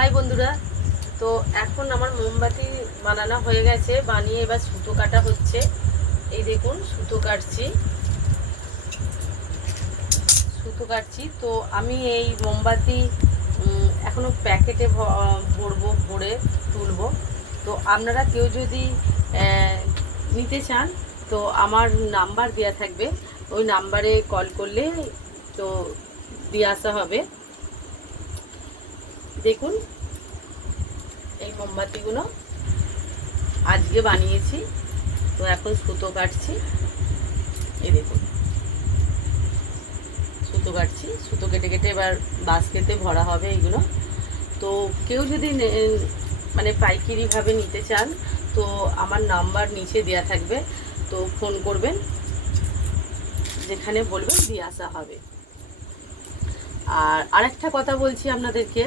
High বন্ধুরা, তো এখন আমার মোমবাতি বানানো হয়ে গেছে। বানিয়ে এবার সুতো কাটা হচ্ছে। এই দেখুন সুতো কাটছি। তো আমি এই মোমবাতি এখনো প্যাকেটে ভরে তুলবো। তো আপনারা কেউ যদি নিতে চান তো আমার নাম্বার দেওয়া থাকবে, ওই নাম্বারে কল করলে তো দিয়ে আসা হবে। দেখুন এই মোমবাতিগুলো আজকে বানিয়েছি। তো এখন সুতো কাটছি। এই দেখুন সুতো কেটে কেটে এবার বাস্কেটে ভরা হবে এইগুলো। তো কেউ যদি মানে পাইকারিভাবে নিতে চান তো আমার নাম্বার নিচে দেওয়া থাকবে, তো ফোন করবেন, যেখানে বলবেন দিয়ে আসা হবে। আর আরেকটা কথা বলছি আপনাদেরকে,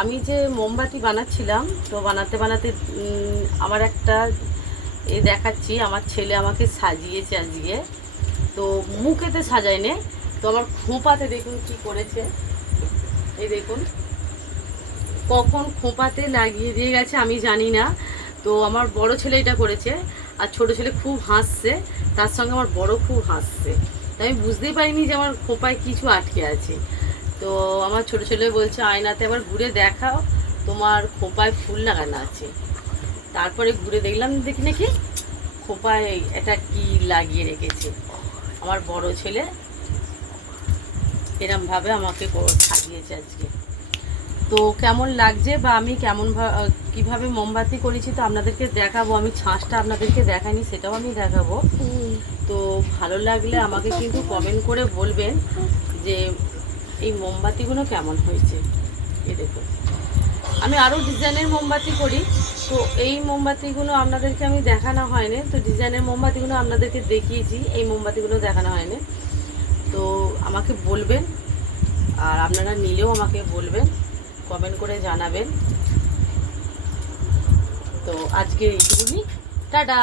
আমি যে মোমবাতি বানাচ্ছিলাম, তো বানাতে বানাতে আমার একটা দেখাচ্ছি, আমার ছেলে আমাকে সাজিয়েছে আজকে। তো মুখেতে সাজায় নে, তো আমার খোঁপাতে দেখুন কি করেছে। এই দেখুন কখন খোঁপাতে লাগিয়ে দিয়ে গেছে আমি জানি না। তো আমার বড় ছেলে এটা করেছে, আর ছোট ছেলে খুব হাসছে, তার সঙ্গে আমার বড় খুব হাসছে। তাই আমি বুঝতেই পারিনি যে আমার খোঁপায় কিছু আটকে আছে। তো আমার ছোট ছেলে বলছে, আয়নাতে আবার ঘুরে দেখাও তোমার খোঁপায় ফুল লাগানো আছে। তারপরে ঘুরে দেখি নাকি খোঁপায় এটা কি লাগিয়ে রেখেছে। আমার বড় ছেলে এরমভাবে আমাকে সাজিয়েছে আজকে। তো কেমন লাগছে বা আমি কিভাবে মোমবাতি করেছি তো আপনাদেরকে দেখাবো। আমি ছাঁচটা আপনাদেরকে দেখাইনি, সেটাও আমি দেখাবো। তো ভালো লাগলে আমাকে কিন্তু কমেন্ট করে বলবেন যে এই মোমবাতিগুলো কেমন হয়েছে। এই দেখুন আমি আরও ডিজাইনের মোমবাতি করি, তো এই মোমবাতিগুলো আপনাদেরকে আমি দেখানো হয়নি। তো ডিজাইনের মোমবাতিগুলো আপনাদেরকে দেখিয়েছি, এই মোমবাতিগুলো দেখানো হয়নি। তো আমাকে বলবেন, আর আপনারা নিলেও আমাকে বলবেন, কমেন্ট করে জানাবেন। তো আজকে এইটুকুনি, টাটা।